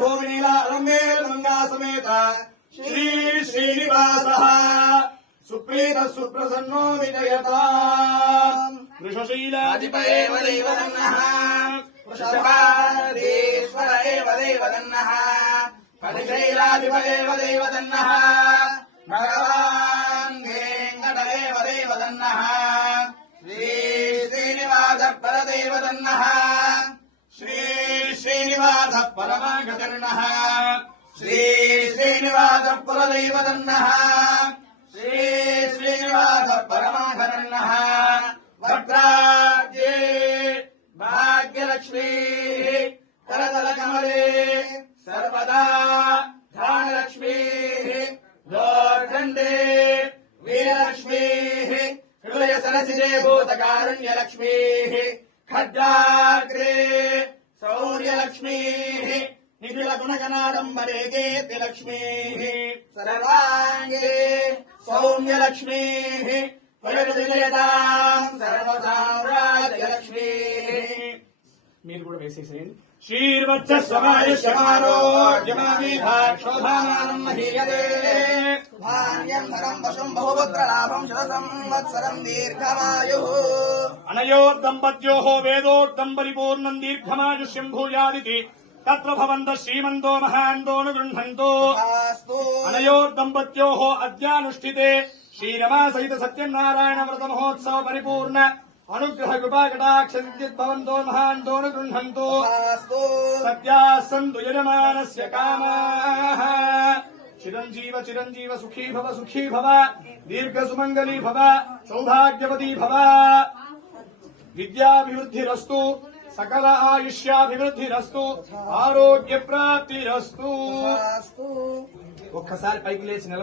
భూమినీలా రమ్మేల్ మంగా సమేత శ్రీ శ్రీనివాసః సుప్రీత సుప్రసన్నో విజయతాం వృషశైలాధిప ఏవ దేవదన్నః వృషభాధీశ్వర ఏవ దేవదన్నః పరిశైలాధిప ఏవ దేవదన్నః భగవాన్ వేంకట ఏవ దేవదన్నః శ్రీ శ్రీనివాస పరదేవదన్నః శ్రీ శ్రీనివాస పరమాగతర్ణః శ్రీ శ్రీనివాస కులదేవదన్నః శ్రీ శ్రీనివాస పరమాగతర్ణః వక్రాబ్జే భాగ్యలక్ష్మీ కరతల కమలే సర్వదా ధానలక్ష్మీ దోర్దండే వీరలక్ష్మీ హృదయ సరసిజే భూతకారుణ్యలక్ష్మీ ఖడ్గాగ్రే శౌర్యలక్ష్మీ నిఖిల గుణగణాడంబరే కీర్తిలక్ష్మీ సర్వాంగే సౌమ్యలక్ష్మీ విజయతాం సర్వసామ్రాజ్యలక్ష్మీ. మీరు కూడా వేసేసేయండి. శ్రీర్వచ్చస్వమాయుష్యమారోగ్యమామీభాక్షోభామానం మహీయతే ధాన్యం ధనం పశుం బహుపుత్రలాభం శతసంవత్సరం దీర్ఘమాయుః. అనయోర్దంపత్యోః వేదోక్తం పరిపూర్ణం దీర్ఘమాయుష్యం భూయాదితి తత్ర భవంతః శ్రీమంతో మహాంతోను గృహంతో. అనయోర్దంపత్యోః అద్యానుష్ఠితే శ్రీరమా సహిత సత్యనారాయణ వ్రత మహోత్సవ పరిపూర్ణ అనుగ్రహ కృపాకటాక్ష విద్యుద్భవంతో మహాంతోను గృహంతో. సత్యాः సంతు యజమానస్య కామాః. చిరంజీవ చిరంజీవ సుఖీ భవ సుఖీ భవ దీర్ఘ సుమంగళీ భవ సౌభాగ్యవతీ భవ. విద్యాభివృద్ధిరస్తు సకల ఆయుష్యాభివృద్ధిరస్తు ఆరోగ్య ప్రాప్తిరస్తు. ఒక్కసారి పైకి లేచి